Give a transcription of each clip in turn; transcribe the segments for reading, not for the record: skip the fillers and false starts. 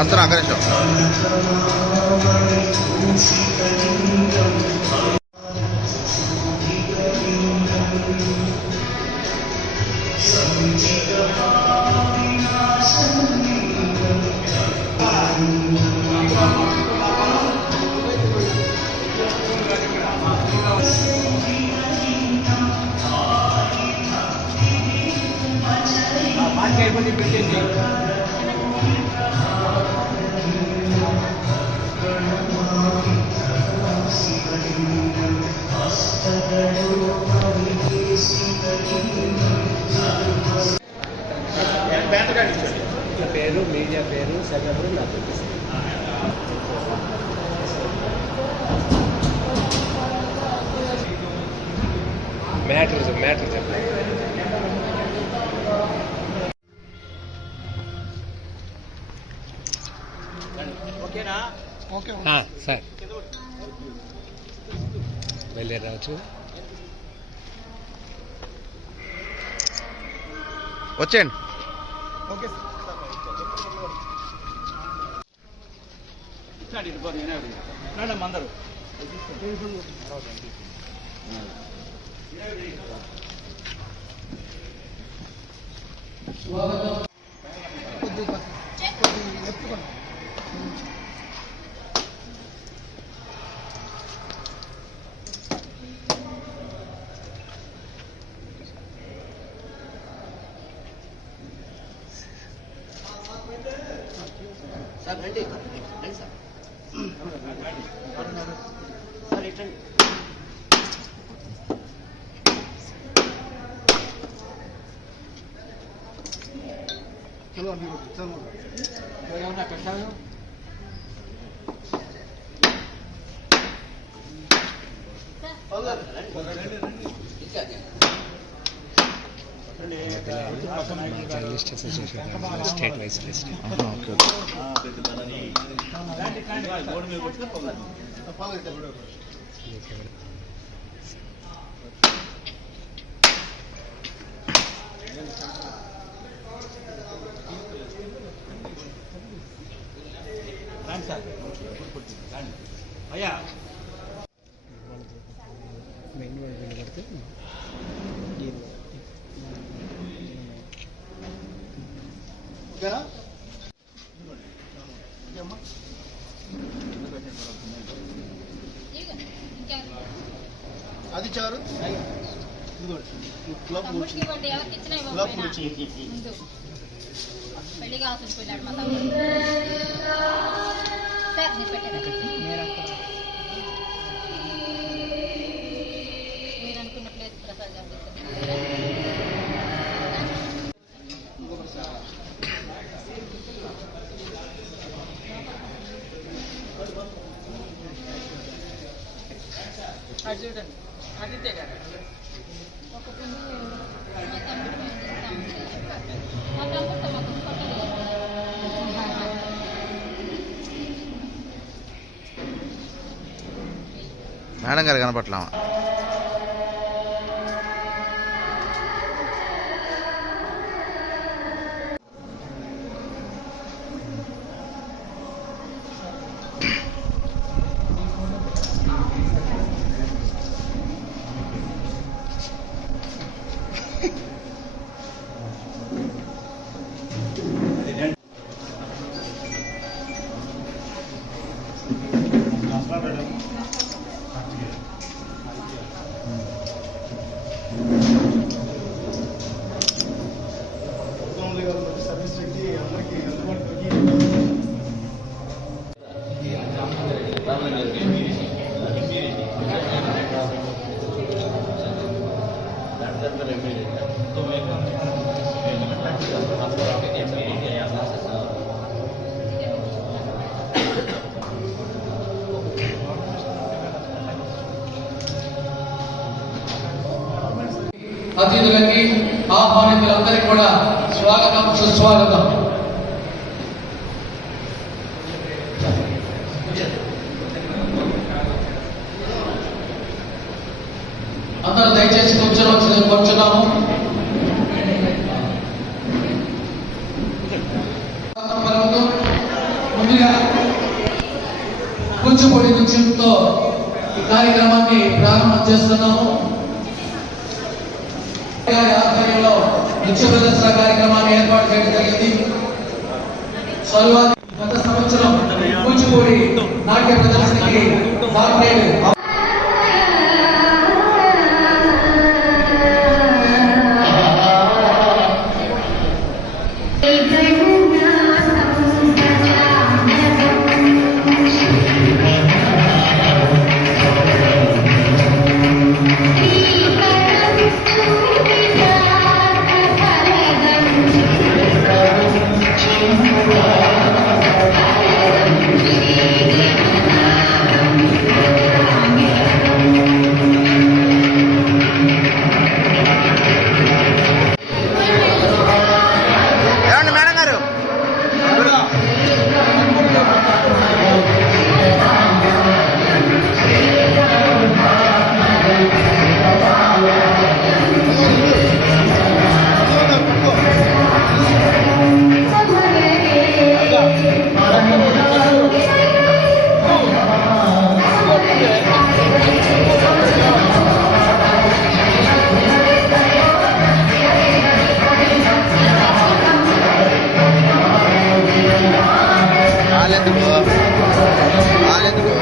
వస్తున్నా అక్కడ పేరు మీడియా పేరు సెకండరీ నాకు మ్యాటర్ చెప్పండి. సార్ బయలుదేరవచ్చు. వచ్చేయండి. అందరూ సార్ రండి రండి సార్ సార్ ఇటండి. చలో ఏమన్నా పెట్టాను. Journalist association state vice president. అయ్యా మెయిన్ వాళ్ళు పడితే అది చారు పెళ్లి కావాల్సి పోయినాడు మా తమ్ముడు. సార్ మీరు పెట్టారు మీరు అనుకున్న ప్లేస్ ప్రసాద్ గారు అది చూడండి ఆదిత్య గారు ఒక పుండు మా తమ్ముడు మా తమ్ముడితో మాకు మేడం గారు కనపట్లా. అతిథులకి ఆహ్వానితులందరికీ కూడా స్వాగతం సుస్వాగతం. అందరూ దయచేసి కూర్చున్నాము. ముందుగా కూచిపూడి నృత్యంతో ఈ కార్యక్రమాన్ని ప్రారంభం చేస్తున్నాము. ఆధ్వర్యంలో నృత్య ప్రదర్శన కార్యక్రమాన్ని ఏర్పాటు చేయడం జరిగింది. గత సంవత్సరం కూచిపూడి నాట్య ప్రదర్శనకి డాక్టరేట్ ఏమండి మేడం గారు? వాళ్ళెందుకు వాళ్ళెందుకు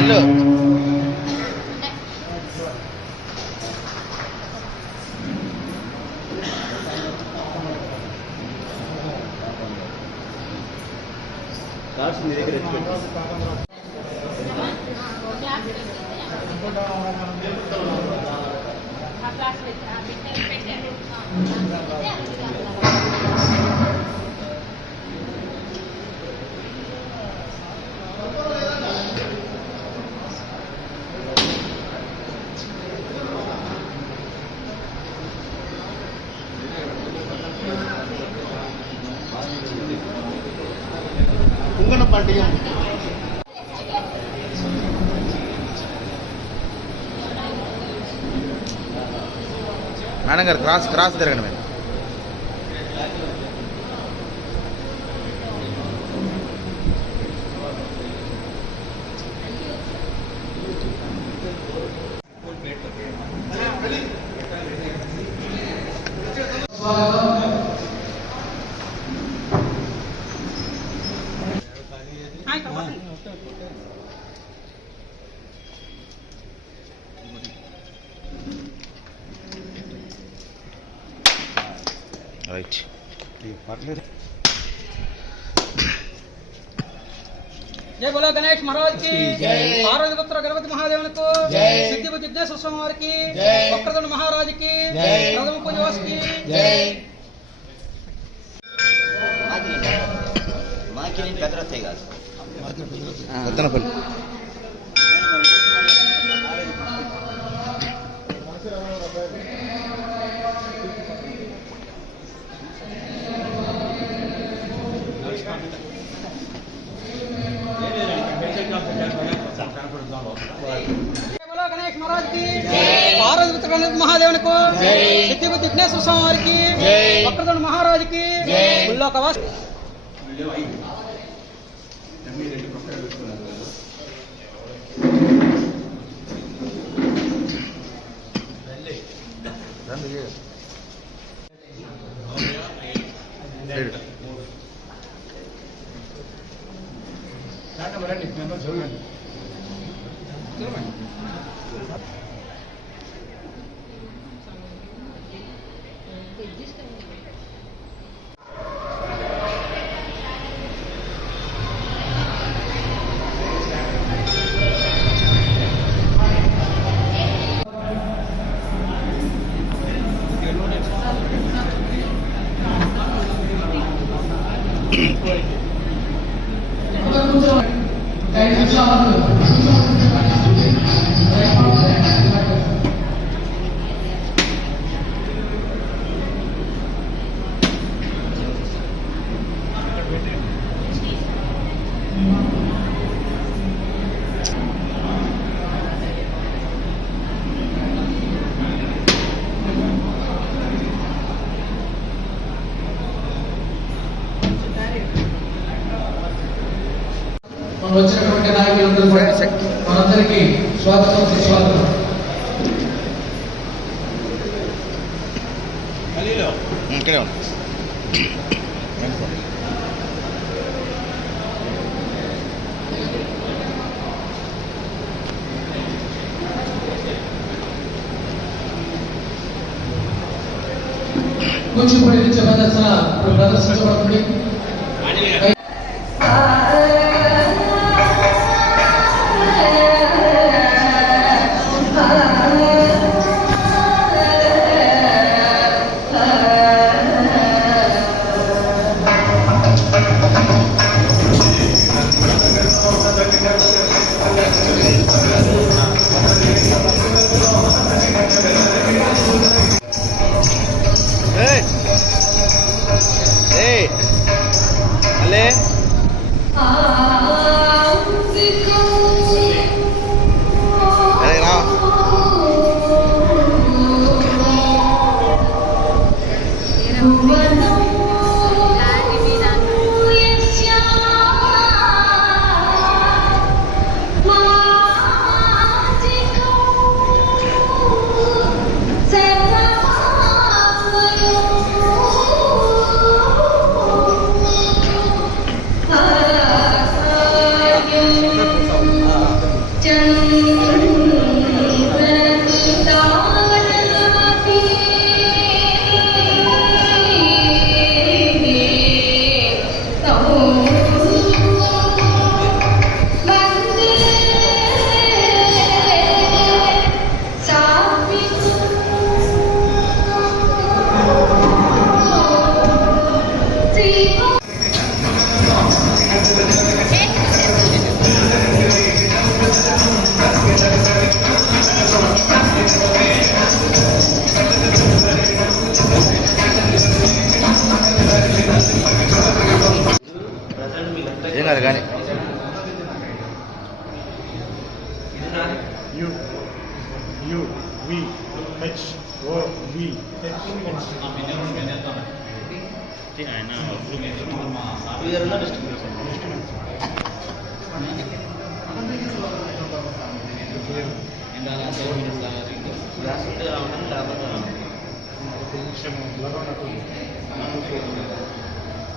ఇల్లు మేడం గారు క్రాస్ క్రాస్ తిరగండి మీరు. రైట్. जय बोलो गणेश महाराज की जय, पार्वती पुत्र गणपति महादेव को जय, सिद्धि विघ्नेश्वर स्वामी की जय, वक्रतुंड महाराज की जय, प्रथम पूजवास की जय. పెద్దనపల్లి बोलो गणेश महाराज की जय, पार्वती पुत्र गणपति महादेव को जय, सिद्धि विघ्नेश्वर स्वामी की जय, वक्रतुंड महाराज की जय, मुल्लोकवास Thank you. వచ్చినటువంటి నాయకులందరూ కూడా మనందరికీ స్వాగతం సుస్వాగతం. ఇక్కడే ఉంది. కూచిపూడి నృత్య ప్రదర్శన ప్రదర్శించబడుతుంది. అల్లే అరే రా ఏం కాదు కానీ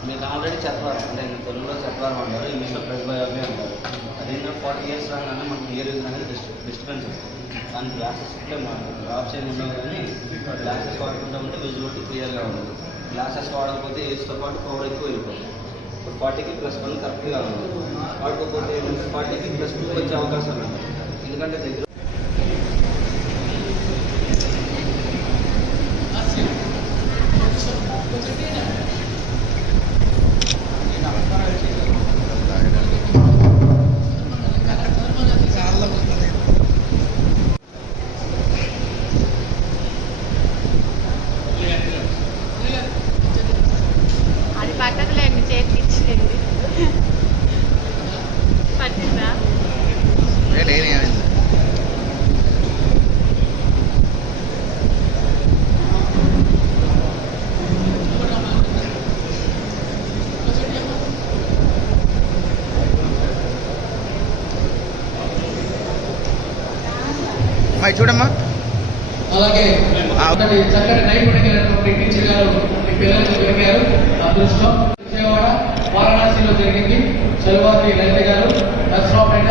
మీకు ఆల్రెడీ చెప్పారు అంటే తెలుగులో చెప్పారు అంటారు, ఇంగ్లీష్లో ప్రతిభావి అంటారు. అది 40 years రాగానే మనకి ఇయర్ అనేది డిస్టర్బెన్స్ వస్తుంది. కానీ గ్లాసెస్ ఉంటే మనం ఆప్షన్ ఉండవు, కానీ గ్లాసెస్ వాడుకుంటా ఉంటే విజువల్ క్లియర్గా ఉండదు. గ్లాసెస్ వాడకపోతే ఏజ్తో పాటు పవర్ ఎక్కువ వెళ్ళిపోతుంది. ఇప్పుడు 40కి +1 కరెక్ట్గా ఉంది, వాడుకోకపోతే 40కి +2 వచ్చే అవకాశాలు ఉన్నాయి. ఎందుకంటే దగ్గర అది పట్టదులేండి, చేతికి ఇచ్చింది పట్టిందా? ఏమైంది అమ్మాయి చూడమ్మా. అలాగే చక్కటి నైపుణ్యమైనటువంటి టీచర్ గారు ఈ పిల్లలకు దొరికారు. అదృష్టం విజయవాడ వారణాసిలో జరిగింది. చలువాతి లలిత గారు దసరాపేట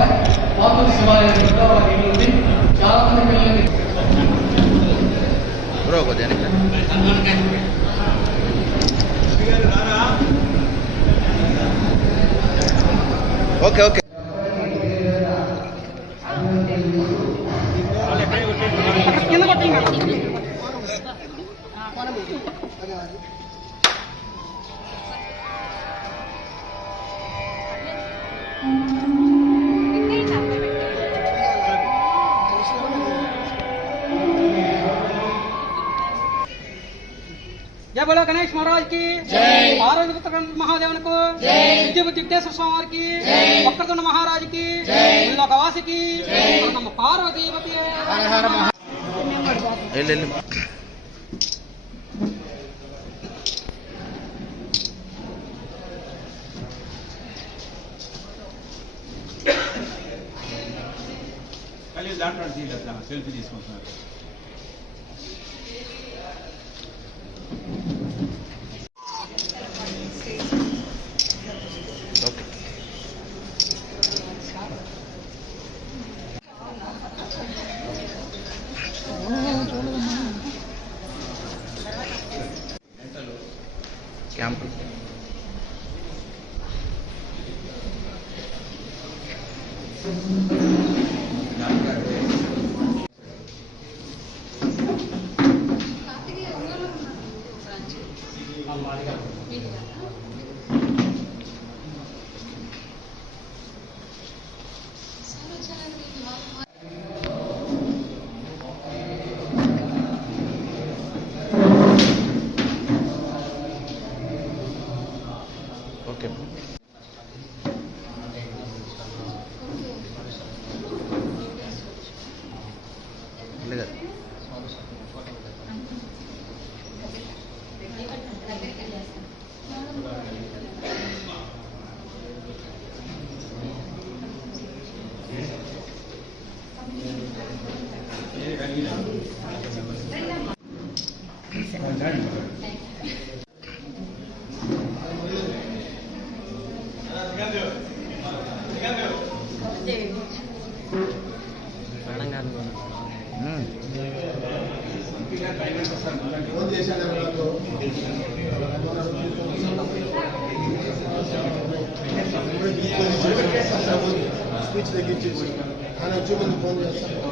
మాతృ శివాలయంలో వారి ఇల్లు ఉంది. చాలా మంది పిల్లలకి బ్రో కొద్దిగా ఓకే ఓకే కింద కొట్టండి. जय बोलो गणेश महाराज की जय, पार्वती पुत्र महादेवन को जय, सिद्धि बुद्धि विघ्नेश्वर स्वामी की जय, वक्रतुंड महाराज की जय, लोकवासी की जय, नमः पार्वती पति వెళ్ళు సెల్ఫీ తీసుకుంటున్నారు. ఓకే. Camp okay. లేదా స్పీచ్ తగ్గించేసి ఆయన వచ్చే ముందు ఫోన్ చేస్తాను.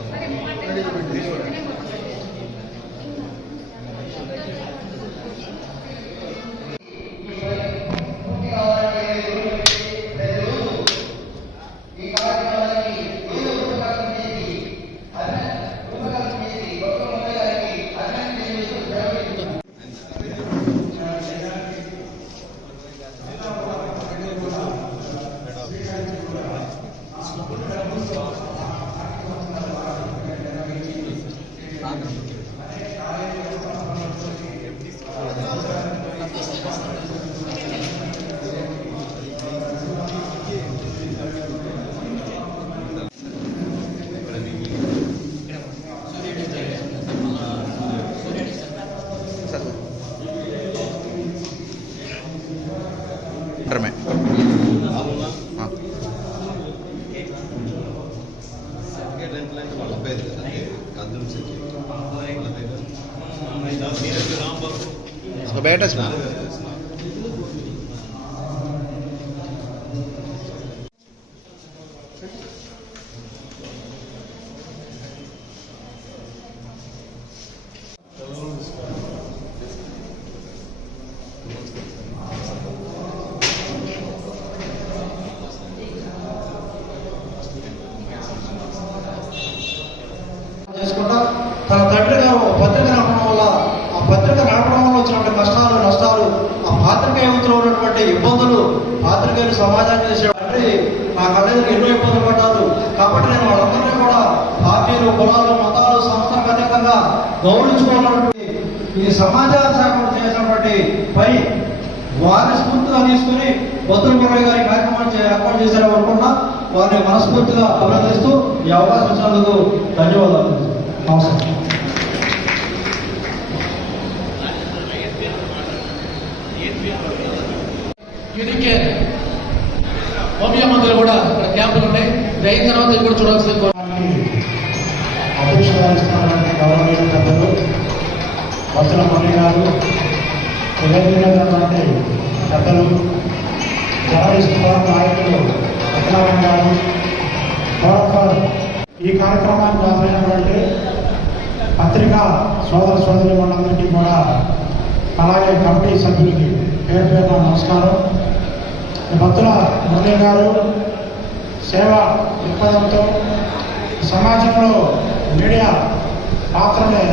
బయట చేసుకుంటా తన తండ్రి గారు పత్రిక నడపడం వల్ల ఆ పత్రిక నడపడం వల్ల వచ్చినటువంటి కష్టాలు నష్టాలు ఆ పాత్రికేయులతో ఉన్నటువంటి ఇబ్బందులు పాత్రికేయులు సమాజాన్ని చేసే తండ్రి నా కళ్ళెదురు ఎన్నో ఇబ్బందులు పడ్డారు. కాబట్టి నేను వాళ్ళందరినీ కూడా పార్టీలు కులాలు మతాలు సంస్థలకు అతీతంగా గౌరవించుకోవాలన్నటువంటి ఈ సమాచార శాఖ చేసినటువంటి పని వారిని స్ఫూర్తిగా తీసుకుని బొత్తుల మురళి గారి కార్యక్రమాన్ని ఏర్పాటు చేశారని అనుకున్నా వారిని మనస్ఫూర్తిగా అభినందిస్తూ ఈ అవకాశం ఇచ్చినందుకు ధన్యవాదాలు. నమస్కారం. యూనికేర్ హోమియో మందులు కూడా ఇక్కడ క్యాంపులు ఉన్నాయి. ఇది అయిన తర్వాత ఇది కూడా చూడాల్సింది. అధ్యక్షులు ఇస్తున్నటువంటి గౌరవనీయ పెద్దలు బొత్తుల మురళి గారు, ఉన్నటువంటి పెద్దలు జర్నలిస్ట్ ఫోరం నాయకులు సత్యనారాయణ గారు, ఫోరం ఈ కార్యక్రమానికి హాజరైనటువంటి పత్రికా సోదర సోదరి వాళ్ళందరికీ కూడా అలాగే కమిటీ సభ్యులకి పేరు పేరున నమస్కారం. బొత్తుల మురళి గారు సేవా దృక్పథంతో సమాజంలో మీడియా పాత్రని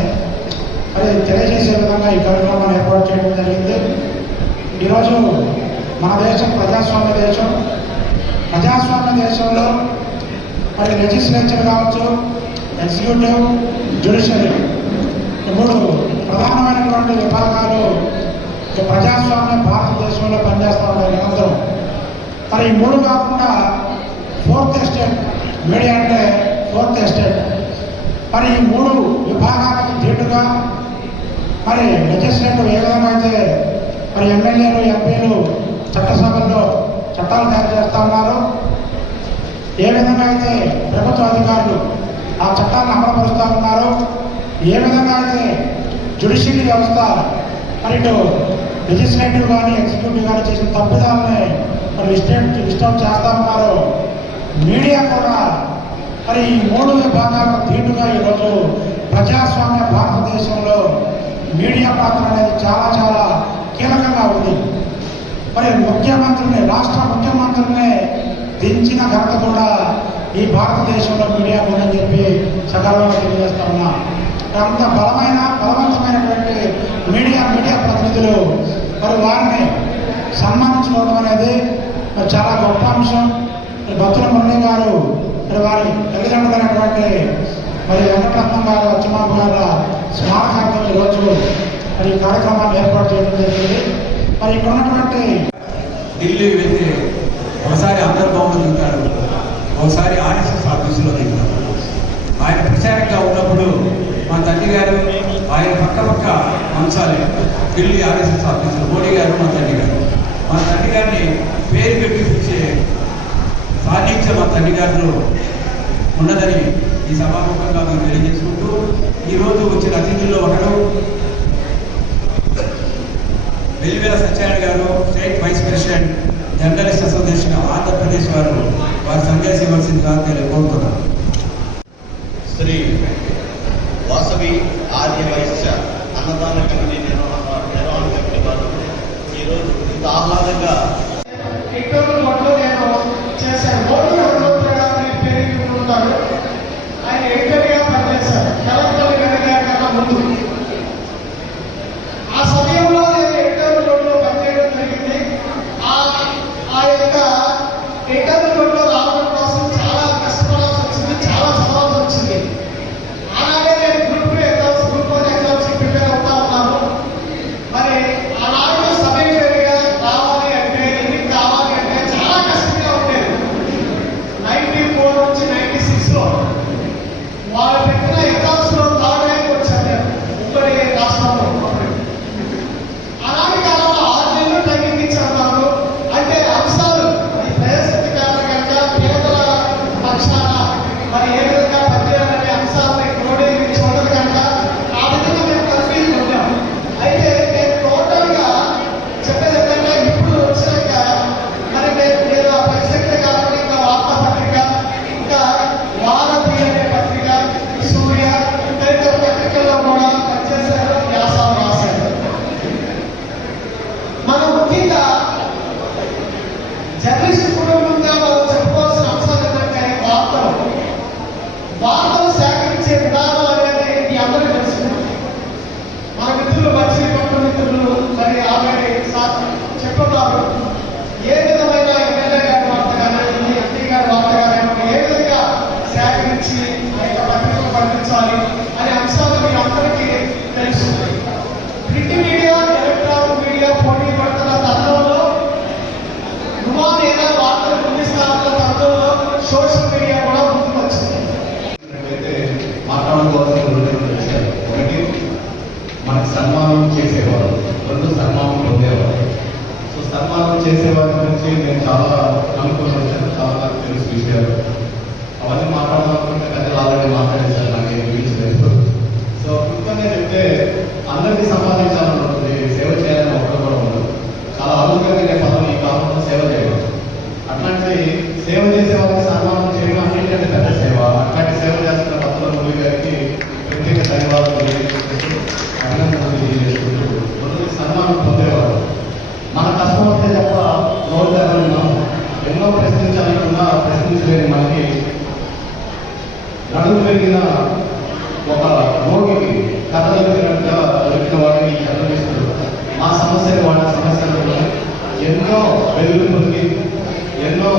మరి తెలియజేసే విధంగా ఈ కార్యక్రమాన్ని ఏర్పాటు చేయడం జరిగింది. ఈరోజు మన దేశం ప్రజాస్వామ్య దేశం. ప్రజాస్వామ్య దేశంలో మరి లెజిస్లేచర్ కావచ్చు, ఎగ్జిక్యూటివ్, జ్యుడిషియరీ మూడు ప్రధానమైనటువంటి విభాగాలు ప్రజాస్వామ్య భారతదేశంలో పనిచేస్తూ ఉన్నాయి నిరంతరం. మరి ఈ మూడు కాకుండా ఫోర్త్ ఎస్టేట్, మీడియా అంటే ఫోర్త్ ఎస్టేట్. మరి ఈ 3 విభాగాలకు ధీటుగా మరి లెజిస్లేటివ్ ఏ విధంగా అయితే మరి ఎమ్మెల్యేలు ఎంపీలు చట్టసభల్లో చట్టాలు తయారు చేస్తూ ఉన్నారు, ఏ విధంగా అయితే ప్రభుత్వ అధికారులు ఆ చట్టాలను అమలుపరుస్తూ ఉన్నారు, ఏ విధంగా అయితే జ్యుడిషియరీ వ్యవస్థ మరి ఇటు లెజిస్లేటివ్ కానీ ఎగ్జిక్యూటివ్ కానీ చేసిన తప్పిదాలని మరి లిస్టౌట్ చేస్తూ ఉన్నారు. మీడియా కూడా మరి ఈ 3 విభాగాలకు ధీటుగా ఈరోజు ప్రజాస్వామ్య భారతదేశంలో మీడియా పాత్ర అనేది చాలా చాలా కీలకంగా ఉంది. మరి ముఖ్యమంత్రిని, రాష్ట్ర ముఖ్యమంత్రిని దించిన ఘనత కూడా ఈ భారతదేశంలో మీడియాకు ఉందని చెప్పి సగర్వంగా తెలియజేస్తా ఉన్నా. అంత బలవంతమైనటువంటి మీడియా ప్రతినిధులు మరి వారిని సన్మానించుకోవడం అనేది చాలా గొప్ప అంశం. బత్తుల మురళి గారు మరి వారి తల్లిదండ్రులైనటువంటి మరి వెంకటరత్నం గారు, అచ్చమాబు గారు స్మారకార్థం ఈరోజు మరి ఈ కార్యక్రమాన్ని ఏర్పాటు చేయడం జరిగింది. మరి ఇక్కడ ఉన్నటువంటి ఢిల్లీ వెళ్తే ఒకసారి అంతర్భవన్లో దిగుతారు, ఒకసారి ఆర్ఎస్ఎస్ ఆఫీసులో దిగుతారు. ఆయన ప్రచారంగా ఉన్నప్పుడు మా తండ్రి గారు ఆయన పక్క అంశాలే ఢిల్లీ ఆర్ఎస్ఎస్ ఆఫీసులో మోడీ గారు మా తండ్రి గారిని పేరు పెట్టి పిలిచే సాధించే మా తండ్రి గారిలో ఉన్నదని ఈ సభాముఖంగా మేము తెలియజేసుకుంటూ, ఈరోజు వచ్చిన అతిథుల్లో ఒకరు వెల్లివేల సత్యనారాయణ గారు, state vice president journalist association Andhra Pradesh వారి సందేశం ఇవ్వాల్సిందిగా కోరుతున్నాను. శ్రీ వాసవి ఆర్య వైశ్య అన్నదాన కమిటీ నిర్వహణ కమిటీ వారు ఈరోజు ఇంత ఆహ్లాదంగా ఆయన ఎడిటర్గా పనిచేశారు కలెక్టర్ గారి కన్నా ముందు. ఆ సమయంలో నేను ఎడిటర్ రోడ్లో పనిచేయడం జరిగింది. ఆ యొక్క ఎడిటర్ రోడ్లో రావడం కోసం చాలా కష్టపడాల్సి వచ్చింది, చాలా చదవాల్సి వచ్చింది. అలాగే నేను గ్రూప్ 1 ఎగ్జామ్స్ ప్రిపేర్ అవుతా ఉన్నాను. మరి అలాగే సబ్జెక్టుగా రావాలి అంటే, ఎందుకు కావాలి అంటే చాలా కష్టంగా ఉండేది. 94 నుంచి 96లో వాళ్ళు పెట్టిన ఎగ్జామ్స్ లో థర్డ్ ర్యాంక్ వచ్చాను నేను ఉమ్మడి రాష్ట్రంలో. అలాంటి కాలంలో 6 నెలలు ట్రైనింగ్ ఇచ్చారు. అంటే అంశాలు అది ప్రజాశక్తి కారణంగా పేదల పక్షాన మరి ఏ విధంగా పనిచేయాలనే అంశాలని క్రోడీకరించుకోవడం కనుక ఆ విధంగా మేము తరఫీలు పొందాము. అయితే నేను టోటల్గా చెప్పేది ఏంటంటే ఇప్పుడు వచ్చాక మరి నేను ఆ ప్రజాశక్తి కారణంగా ఇంకా వార్తాపత్రిక, ఇంకా వారధి అనే పత్రిక, సూర్య తదితర పత్రికల్లో కూడా పనిచేశారు, వ్యాసాలు రాశారు. మనం ముఖ్యంగా జర్నలిస్ట్ కుటుంబంగా మనం చెప్పుకోవాల్సిన అంశాలు ఏంటంటే వార్తలు సేకరించే విధానం అనేది మీ అందరికీ తెలుసు. మన మిత్రులు మత్స్యపట్ల మిత్రులు మరి ఆల్రెడీ చెప్తున్నారు. ఏ విధమైన ఎమ్మెల్యే గారి వార్త కానీ, ఎంపీ గారి వార్త కానీ ఏ విధంగా సేకరించి ఆ యొక్క పత్రికలు పంపించాలి అనే అంశాలు మీ అందరికీ తెలుసు. ప్రింట్ మీడియా, ఎలక్ట్రానిక్ మీడియా పోటీ పడుతున్న తరుణంలో ఏదైనా వార్తలు పంపిస్తామన్న తరుణంలో సోషల్ మీడియా కూడా ముందుకు వచ్చింది. మాట్లాడుకోవాల్సిన విషయాలు, ఒకటి మనకు సన్మానం చేసేవారు, 2 సన్మానం పొందేవారు. సో సన్మానం చేసేవారి గురించి నేను చాలా అనుకుని వచ్చాను, చాలా తెలుసు విషయాలు. అవన్నీ మాట్లాడాలనుకుంటే పెద్దలు ఆల్రెడీ మాట్లాడేశారు, నాకు ఏం గురించలేదు. సో ఇంకా చెప్తే అందరికీ సంపాదించాలని ఉంటుంది, సేవ చేయాలని ఒకరు కూడా ఉండదు. చాలా అద్భుతంగా నేను పదం ఈ కాలంలో సేవ చేయడం, అట్లాంటి సేవ చేసే వాళ్ళకి సన్మానం చేయడం అన్నింటికంటే పెద్ద సేవ. అట్లాంటి సేవ చేస్తున్న బత్తుల మురళి గారికి ప్రత్యేక ధన్యవాదాలు తెలియజేసుకుంటూ, అభినందనలు తెలియజేసుకుంటూ, సన్మానం పొందేవారు. మన కష్టం వస్తే తప్ప నోరు దగ్గర ఎన్నో ప్రశ్నించాలనుకున్నా ప్రశ్నించలేని మనకి నడుము పెరిగిన ఒక రోగికి కథ దొరికినట్టుగా దొరికిన వాడిని జర్నలిస్టులు మా సమస్యలు, వాళ్ళ సమస్యలు ఎన్నో వెలుగులు పొంది, ఎన్నో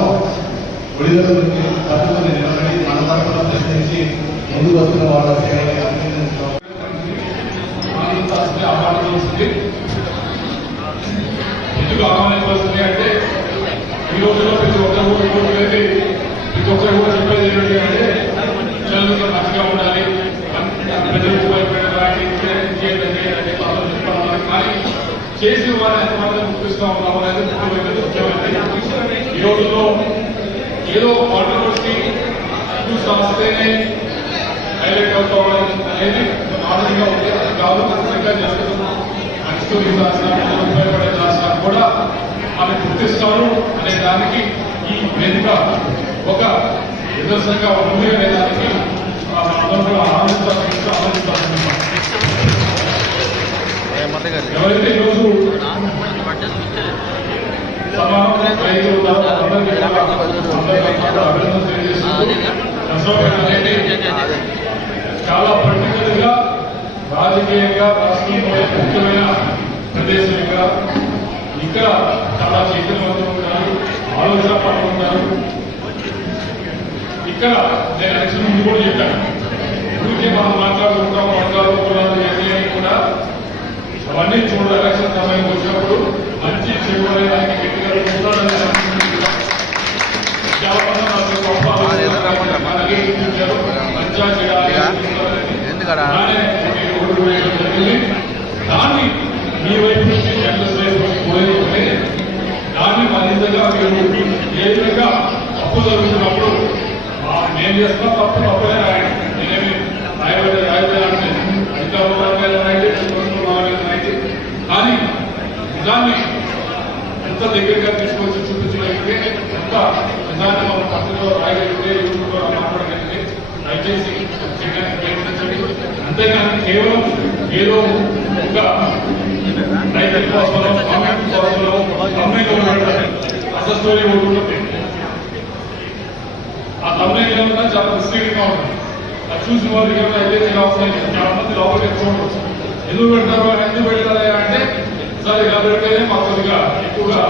విడుదలకి తప్పుకొని నిలబడి మన తరఫున ప్రశ్నించి ముందుకు వస్తున్న వాళ్ళ సేవని అభినందించడం. ఎందుకు ఆహ్వానించవలసింది అంటే, ఈ రోజుల్లో ప్రతి ఒక్కరు కూడా ప్రతి ఒక్కరు కూడా చెప్పేది ఏంటంటే చదువుతో మంచిగా ఉండాలి, చేసిన వారు ఎంతమంది గుర్తిస్తూ ఉన్నాం అనేది ముఖ్యమైనది. ఈ రోజుల్లో ఏదో కాంట్రవర్సీ న్యూస్ వస్తేనే హైలైట్ అవుతాం అనేది ఆనందంగా ఉంది. అది కాదు, ఖచ్చితంగా జరుగుతున్నాం. అనిస్టోరీ రాసిన ఉపయోగపడే రాసిన కూడా ఆమె గుర్తిస్తారు అనే దానికి ఈ వేదిక ఒక నిదర్శనంగా ఉంది అనే దానికి అందరూ కూడా ఆనందించాలి. ఎవరైతే ఈరోజు చాలా పర్టికులర్ గా రాజకీయంగా రాష్ట్రంలో ముఖ్యమైన ప్రదేశం ఇక్కడ చాలా చైతన్యవంతులు ఉన్నారు, ఆలోచన పనులు ఉన్నారు. ఇక్కడ నేను ఎలక్షన్ ముందు కూడా చెప్పాను, ఊరికే మనం మాట్లాడుకుంటాం వర్గాలు కులాలు ఇవన్నీ కూడా అవన్నీ చూడ ఎలక్షన్ సమయం వచ్చినప్పుడు మంచి చెడు అనే దానికి గట్టిగా చూడాలని చాలా మంది నాకు గొప్ప మంచిగా చేయాలి జరిగింది. దాన్ని మీ వైపు నుంచి కాంగ్రెస్ వైపు కోరుకుంటే దాన్ని మరింతగా మీరు ఏ విధంగా తప్పు జరుగుతున్నప్పుడు మేము చేస్తున్నా తప్పులే రాయండి. నేనేమి రాయబడి అధికారులు రాయండి, కానీ నిజాన్ని ఎంత దగ్గరగా తీసుకొచ్చి చూపించగలిగితే, ఎంత నిజాన్ని మన పత్రికలో రాయగలిగితే, యూట్యూబ్లో మాట్లాడగలిగితే దయచేసి ప్రయత్నించండి. అంతేగాని కేవలం ఏదో ఒక రైతుల కోసమో కామెంట్ కోసమో అసలు స్టోరీ ఉంటుంది. ఆ తమిళ ఏమన్నా చాలా మిస్లీడింగ్గా ఉంటుంది. అది చూసిన వాళ్ళకి ఏమైనా అయితే అవసరం చాలా మంది లోపలికి చూడవచ్చు. ఎందుకు పెడతారు ఎందుకు పెడతారా అంటే సార్ ఇలా పెడితేనే మాకు కొద్దిగా ఎక్కువగా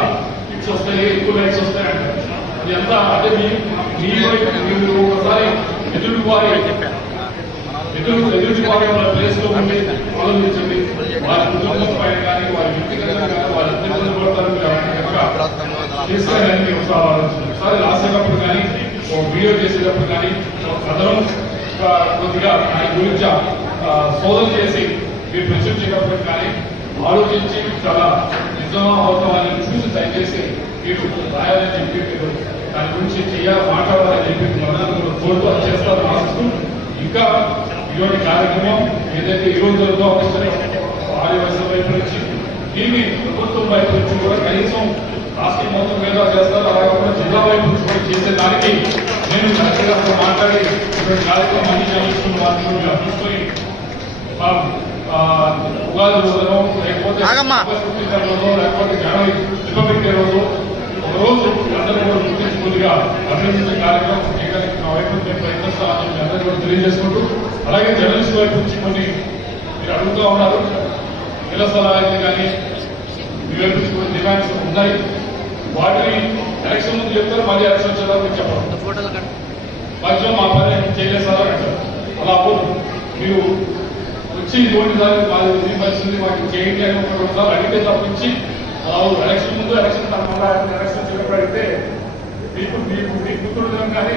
హిట్స్ వస్తాయి, ఎక్కువ లైక్స్ వస్తాయి అంటారు. అది ఎంత అంటే మీరు ఒకసారి ఎదుటి వారి ప్లేస్ లో ఉండి ఆలోచించండి. వారి కుటుంబం పైన కానీ వారి వ్యక్తిగతంగా కానీ వారి ఇబ్బందులు పడతారు చేస్తారని ఒకసారి ఆలోచించండి. ఒకసారి రాసేటప్పుడు కానీ ఒక వీడియో చేసేటప్పుడు కానీ ఒక కథనం కొద్దిగా ఆయన గురించి శోధన చేసి మీరు ప్రచురించేటప్పుడు కానీ ఆలోచించి చాలా నిజమా అవుతామని చూసి దయచేసి మీరు రాయాలని చెప్పి మీరు దాని గురించి మాట్లాడాలని చెప్పి మనందరూ కోరుతూ అది చేస్తారని ఆశిస్తూ ఇంకా ఇటువంటి కార్యక్రమం ఏదైతే ఈ రోజు జరుగుతూ ఆదివాసీ వైపు నుంచి దీన్ని ప్రభుత్వం వైపు నుంచి కూడా కనీసం రాష్ట్రం మొత్తం మీద చేస్తారు, అలాగే కూడా జిల్లా వైపు నుంచి కూడా చేసేదానికి నేను కరెక్ట్గా మాట్లాడి ఇటువంటి కార్యక్రమాన్ని చేస్తున్న వారిని తీసుకొని ఉగాది రోజునో లేకపోతే రోజు లేకపోతే జనవరి రిపబ్లిక్ డే రోజు ఒక రోజు అందరూ కూడా గుర్తించుకునిగా అభినందించే కార్యక్రమం చేయడానికి నా వైపు నేను ప్రయత్నిస్తానని అందరూ కూడా తెలియజేసుకుంటూ, అలాగే జర్నలిస్ట్ వైపు నుంచి కొన్ని మీరు అడుగుతూ ఉన్నారు. ఇళ్ల స్థలాలకి కానీ మీ వైపు నుంచి కొన్ని డిమాండ్స్ ఉన్నాయి. వాటిని ఎలక్షన్ ముందు చెప్తారు, మళ్ళీ ఎలక్షన్ వచ్చేదాకా మీకు చెప్పాలి. మధ్యలో మా పని చేయలేస్తారా అంటారు. అలా అవ్వదు. మీరు వచ్చి ఇటువంటి దానికి మాది పరిస్థితి మాకు చేయండి అని ఒకసారి అడిగితే తప్పించి ఎలక్షన్ ముందు ఎలక్షన్ ఎలక్షన్ వచ్చినప్పుడు అడిగితే మీ కూతురు కానీ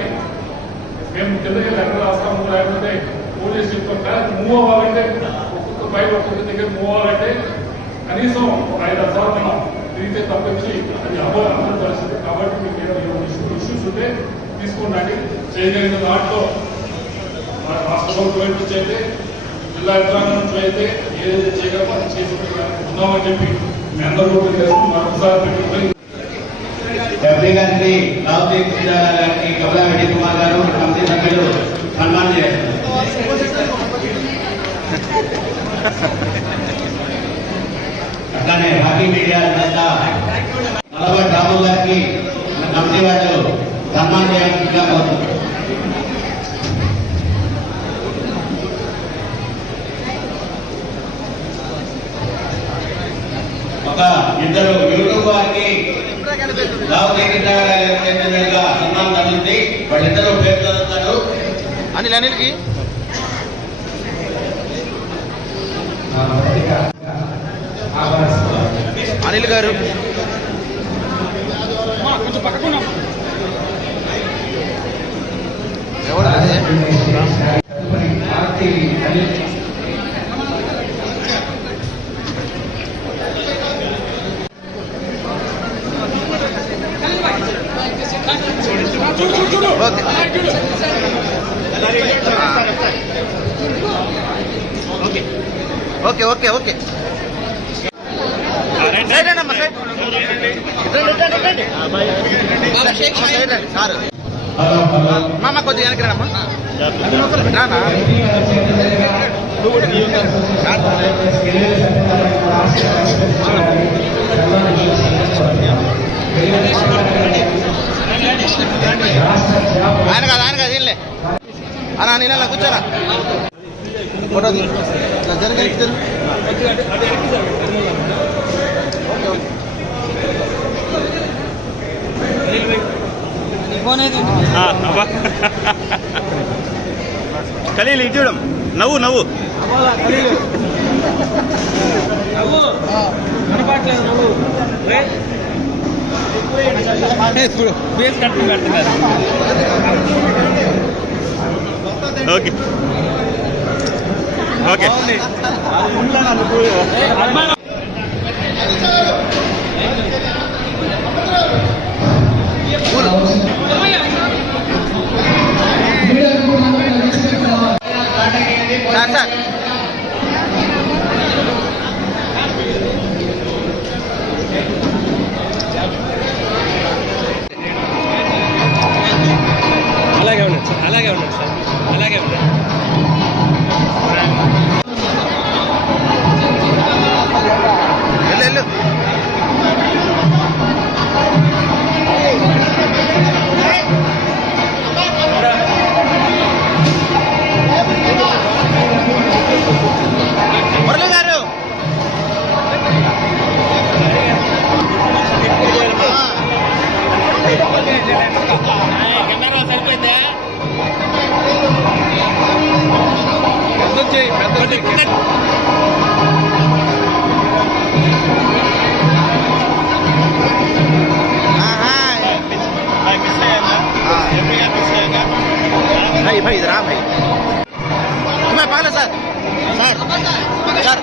మేము కిందకి లెటర్ రాస్తాము, లేకపోతే పోలీసు చెప్తాం. మూవ్ అవ్వాలంటే ఒక్కొక్క బయట ఒక్కొక్క దగ్గర మూవ్ అవ్వాలంటే కనీసం ఒక 5-6 సార్లు మనం తిరిగితే తప్పించి అది అవ్వాలి పరిస్థితి. కాబట్టి మీకు ఏమైనా ఇష్యూస్ ఉంటే తీసుకున్నాండి. చేయగలిగిన దాంట్లో రాష్ట్ర ప్రభుత్వం వైపు నుంచి అయితే జిల్లా యంత్రాంగం నుంచి అయితే ఏదైతే చేయగలమో అది చేసి ఉన్నామని చెప్పి మీ అందరూ మరొకసారి ఎంపీ గారిని రావుతీ గారికి కమలా వెంకట కుమార్ గారు కమిటీ సభ్యులు సన్మానం చేస్తారు. అట్లానే హాకీ మీడియా నేత నల్లబడి రాము గారికి కమిటీ వాళ్ళు సన్మానం చేయాల్సిందిగా కోరుతున్నారు. ఒక ఇద్దరు యూట్యూబ్ వారికి సన్మానం జరిగింది. వాళ్ళిద్దరూ పేరు చదువుతారు. అనిల్కి అనిల్ గారు కొంచెం పక్కకున్నాం. ఎవరు ఓకే ఓకే ఓకే సైడ్ అమ్మా సైడ్ సైడ్ రండి సార్ మామ కొద్దిగా వెనక్కి రామ్మా రానా ఆయన కాదు వీళ్ళే అన్నా నేను అలా కూర్చోరా ఫోటో జరిగి ఖలీల్ ఇది చూడం నవ్వు నవ్వు ఓకే ఓకే సార్ సార్ అలాగే ఉన్నాడు సార్ అలాగే ఉన్నాడు సార్ అలాగే ఉన్నాడు వెళ్ళు మురళి గారు भाई भाई इधर आ भाई तुम्हें पागल सर सर सर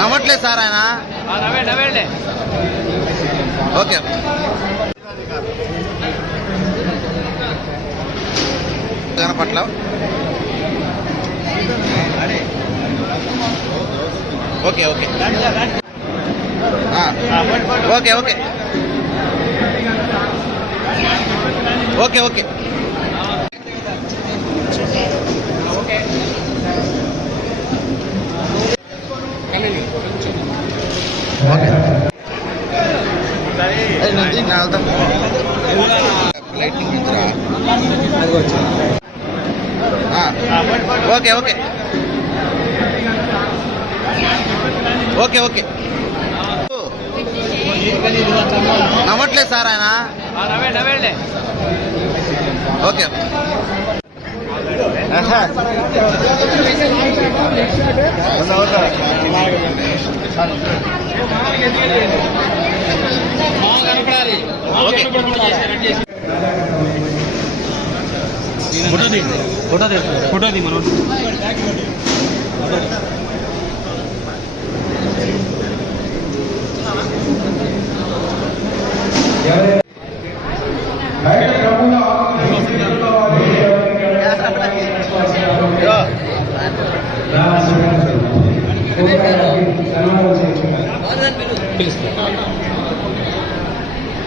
నవ్వట్లేదు సార్ ఆయన ఓకే కనపట్ల okay okay okay okay okay okay lighting okay okay okay okay నవ్వట్లేదు సార్ ఆయన ఓకే ఫోటో ది మనం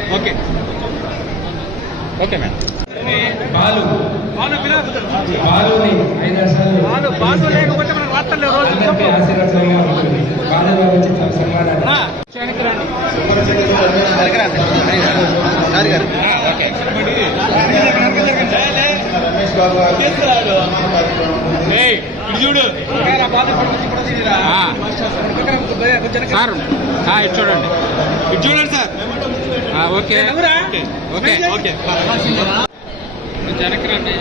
ఓకే ఓకే మ్యామ్ బాలుని 5 సార్లు బాలు లేకపోతే మనం వార్తల్లో రోజు ఆశీర్వాదంగా ఉంటుంది. బాలు గారు వచ్చి సన్మానాలు ఓకే చూడు సార్ ఇటు చూడండి ఇటు చూడండి సార్ ఓకే ఓకే ఓకే జనకరండి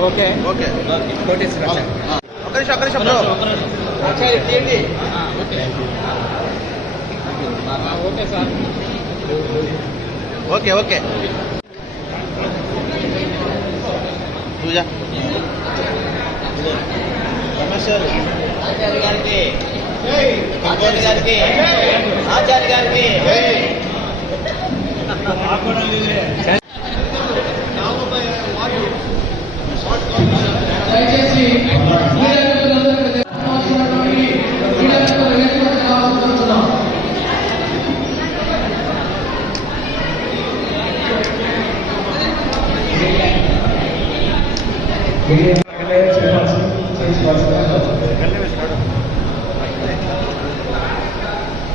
ఓకే ఓకే ఒక్క నిమిషం okay sir okay okay Pooja Acharya గారికి ఆచార్య గారికి ఆచార్య గారికి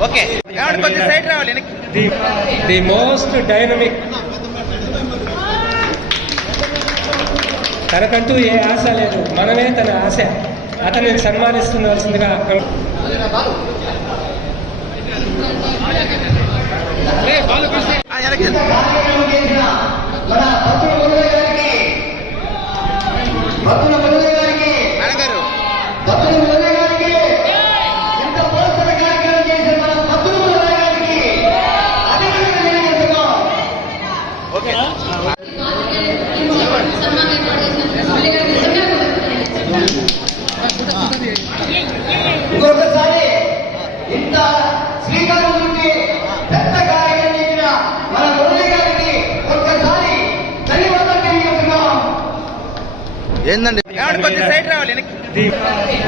ఓకే కొంచెం సైడ్ రావాలి. ది మోస్ట్ డైనమిక్, తనకంటూ ఏ ఆశ లేదు, మనమే తన ఆశ. అతన్ని సన్మానిస్తుండాల్సిందిగా ఇంకొకసారి ఇంత శ్రీకారం చుట్టి పెద్ద కార్యక్రమం చేసిన మన మురళి గారికి ఒక్కసారి ధన్యవాదాలు తెలియజేస్తున్నాం. ఏందండి కొంచెం సైడ్ రావాలి.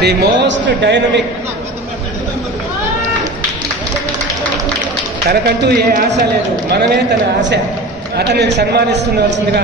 ది మోస్ట్ డైనమిక్, తనకంటూ ఏ ఆశ లేదు, మనమే తన ఆశ. అతన్ని సన్మానిస్తుండాల్సిందిగా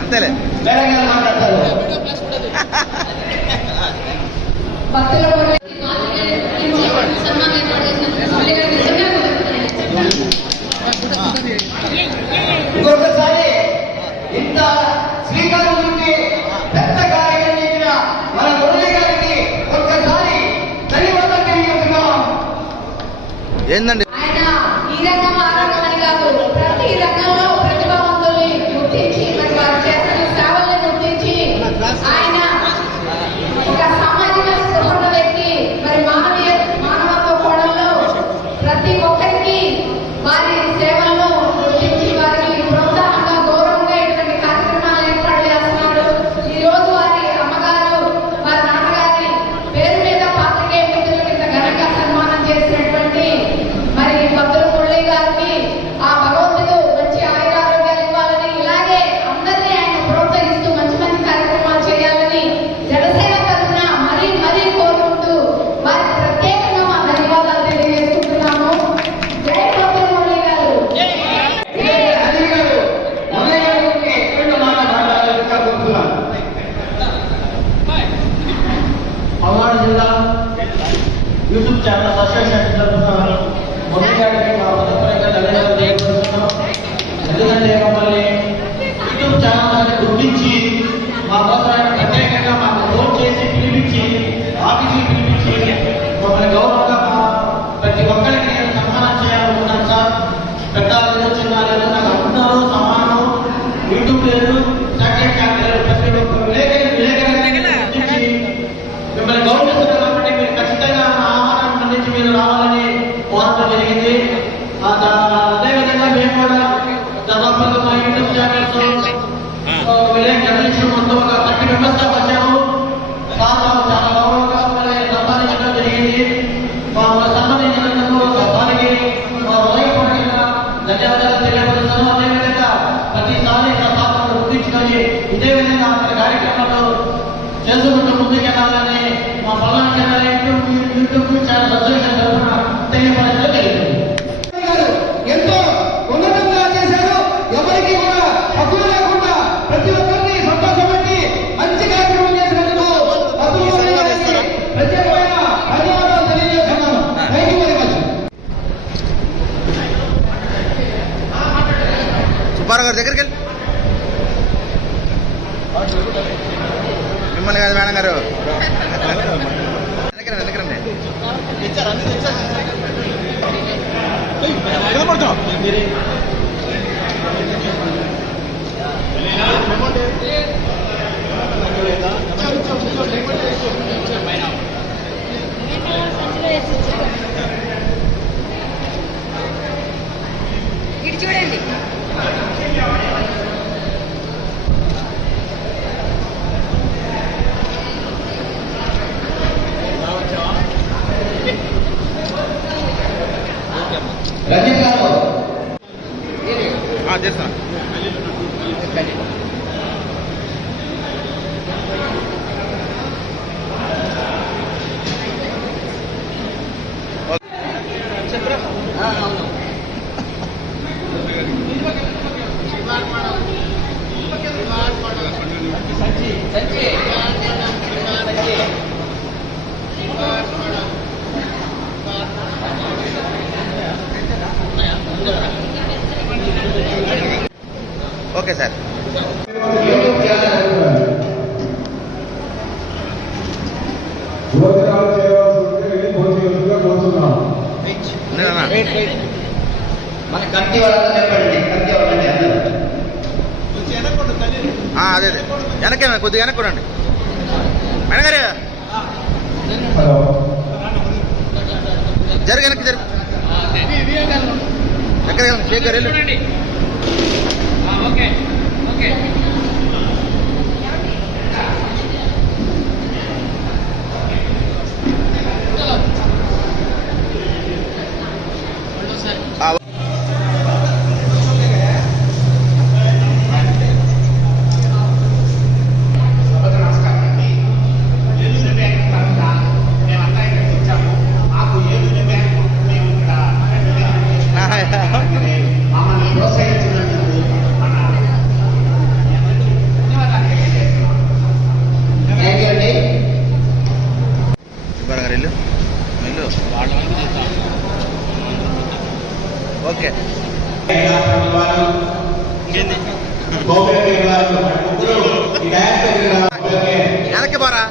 అంతేలే ఇంకొకసారి ఇంత శ్రీకారం చుట్టి పెద్ద కార్యక్రమం చేసిన మన మురళి గారికి ఒక్కసారి ధన్యవాదాలు తెలియజేస్తున్నాం. ఏందండి ఆయన ఈ రంగం ఆ రంగం అని కాదు, ప్రతి రంగంలో ప్రతిభావంతుల్ని గుర్తించి మరి వారు చేస్తున్న సేవల్ని గుర్తించి ఆయన ఒక సామాజిక స్పృహణ వ్యక్తి. మరి మానవత్వ కోణంలో ప్రతి ఒక్కరికి వారి సేవలను గుర్తించి వారికి ప్రోత్సాహంగా గౌరవంగా ఇటువంటి కార్యక్రమాలు ఏర్పాటు చేస్తున్నాడు. ఈ రోజు వారి అమ్మగారు వారి నాన్నగారి పేరు మీద పాత్రికేయ మిత్రులకు ఇంత ఘనంగా సన్మానం చేసినటువంటి మరి భద్ర మురళి గారికి ఆ భగవంతుడు మంచి ఆయురారోగ్యాలు ఇవ్వాలని, ఇలాగే అందరినీ ఆయన ప్రోత్సహిస్తూ మంచి మంచి కార్యక్రమాలు చేయాలని జనసేన తరఫున మరీ మరీ కోరుకుంటూ వారికి ప్రత్యేకంగా మా ధన్యవాదాలు తెలియజేసుకుంటున్నాము. జై భద్ర మురళి గారు. పల్నాడు జిల్లా యూట్యూబ్ ఛానల్ అసోసియేషన్ తరఫున మురళి గారికి మా హృదయపూర్వక ధన్యవాదాలు తెలియజేస్తున్నాం. ఎందుకంటే మమ్మల్ని యూట్యూబ్ ఛానల్ గుర్తించి మా కోసం ఆయన ప్రత్యేకంగా మాకు ఫోన్ చేసి పిలిపించి ఆఫీస్కి పిలిపించి మమ్మల్ని గౌరవంగా ప్రతి ఒక్కరికి నేను సన్మానం చేయాలనుకున్నాను సార్. పెద్ద లేదు చిన్న లేదు, నాకు అందరూ సమానం. యూట్యూబ్ లేదు, సెకండ్ ఛానల్ లేదు, ప్రతి ఒక్క విలేకరులను గుర్తించి మిమ్మల్ని గౌరవిస్తున్నారు కాబట్టి మీరు ఖచ్చితంగా నా ఆహ్వానాన్ని మన్నించి మీరు రావాలని కోరడం జరిగింది. అదేవిధంగా మేము కూడా దాదాపు మా యూట్యూబ్ ఛానల్స్ విలేజ్ జర్నలిస్ట్ మొత్తం ఒక 30 మెంబర్స్ దాకా వచ్చాము. చాలా గౌరవంగా సన్మానించడం జరిగింది. సన్మానించినందుకు దానికి మా హృదయపూర్వకంగా ధన్యవాదాలు తెలియపరుస్తాను. అదేవిధంగా ప్రతిసారి పాత్రను గుర్తించుకొని ఇదే విధంగా మన కార్యక్రమాలు చేసుకుంటూ ముందుకెళ్ళాలని మా పల్నాడు జిల్లా యూట్యూబ్ ఛానల్ అసోసియేషన్ తరఫున తెలియపరచడం జరిగింది. ఎంతో ఉన్నతంగా చేశారు. ఎవరికి కూడా హక్కులు లేకుండా ప్రతి ఒక్కరిని సంతోషపెట్టి మంచి కార్యక్రమం చేసినందుకు ప్రత్యేకమైన ధన్యవాదాలు తెలియజేస్తున్నాను. Thank you very much. Subbarao గారి దగ్గరికి వెళ్ళి మిమ్మల్ని కాదు మేడం గారు దగ్గరండి. ఇటు చూడండి. Okay sir. భోజనాలు చేయవలసి ఉంటే వెళ్ళి భోజనాలుగా కోరుతున్నాం. మన కత్తి వాళ్ళని చెప్పండి, కత్తి వాళ్ళని అందరూ అదే అదే వెనకే కొద్దిగా వెనక్కి రండి మేడం గారు. జరుగు వెనక్కి జరుగు ఎక్కడ షేక్ గారు వెళ్ళు. ఓకే ఓకే ఓకే వెనక్కి పోరా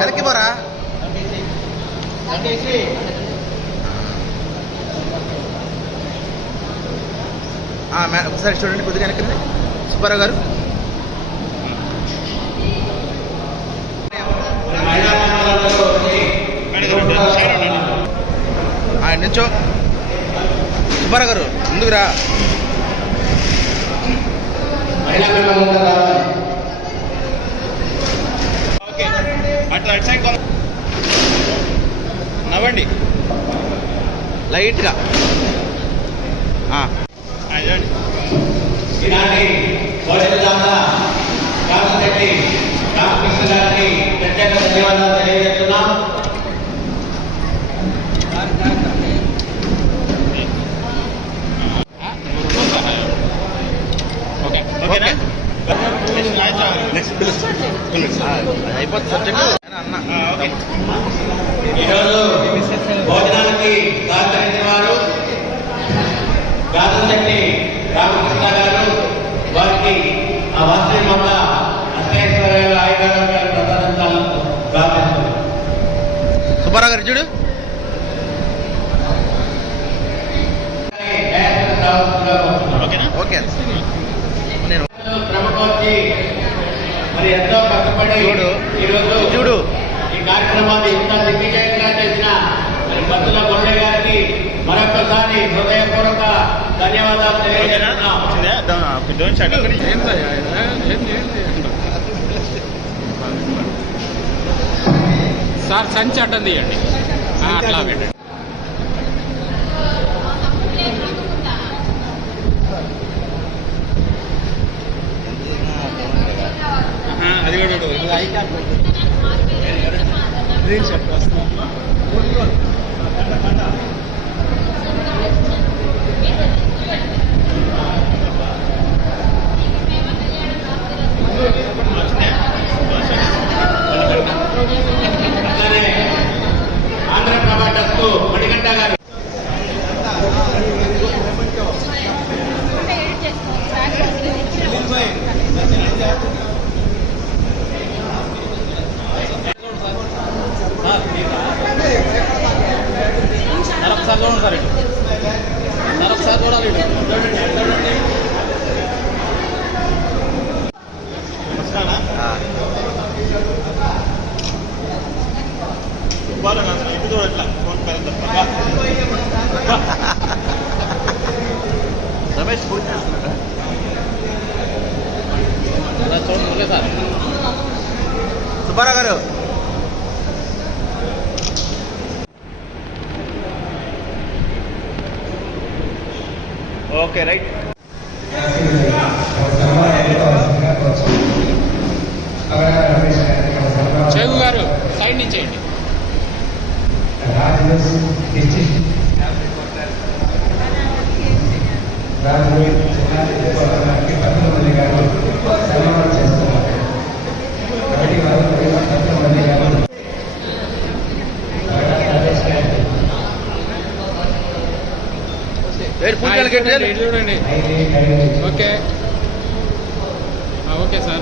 వెనక్కి పోరా. ఒకసారి చూడండి కొద్దిగా వెనక్కి సుబ్బారావు గారు. నించో సుబ్బారావు గారు ముందుకు రా. నవ్వండి లైట్గా. ఈనాటి భోజనదాత రామశెట్టి రామకృష్ణ గారికి ప్రత్యేక ధన్యవాదాలు తెలియజేస్తున్నాం. ఈరోజు భోజనానికి సహకరించిన వారు రామశెట్టి రామకృష్ణ గారు, వారికి ఆ వాస్తవి మాత అష్టేశ్వర ఆయుధాలు గారు ప్రసాదించాలని ప్రార్థిస్తున్నాం. సుబ్బారావు గారు చూడు. ఓకే ప్రభుత్వానికి మరి ఎంతో కష్టపడి ఈరోజు చూడు ఈ కార్యక్రమాన్ని ఇంత దిగ్విజయంగా చేసిన మరి బత్తుల బొల్ల గారికి మరొకసారి హృదయపూర్వక ధన్యవాదాలు తెలియజేస్తున్నాం. సార్ సంచి అడ్డం తీయండి, అట్లా పెట్టండి. అది కూడా ఆంధ్రప్రభ ట్రస్ట్ మణికంఠ గారు ఒకసారి చూడండి సార్, ఇటు ఒకసారి చూడాలి. రమేష్ పూజ చేస్తున్నారా? చూడండి సార్. సుబ్బారావు గారు ఓకే రైట్. చెగు గారు సైడ్ నుంచి చేయండి. పూజలు చూడండి ఓకే ఓకే సార్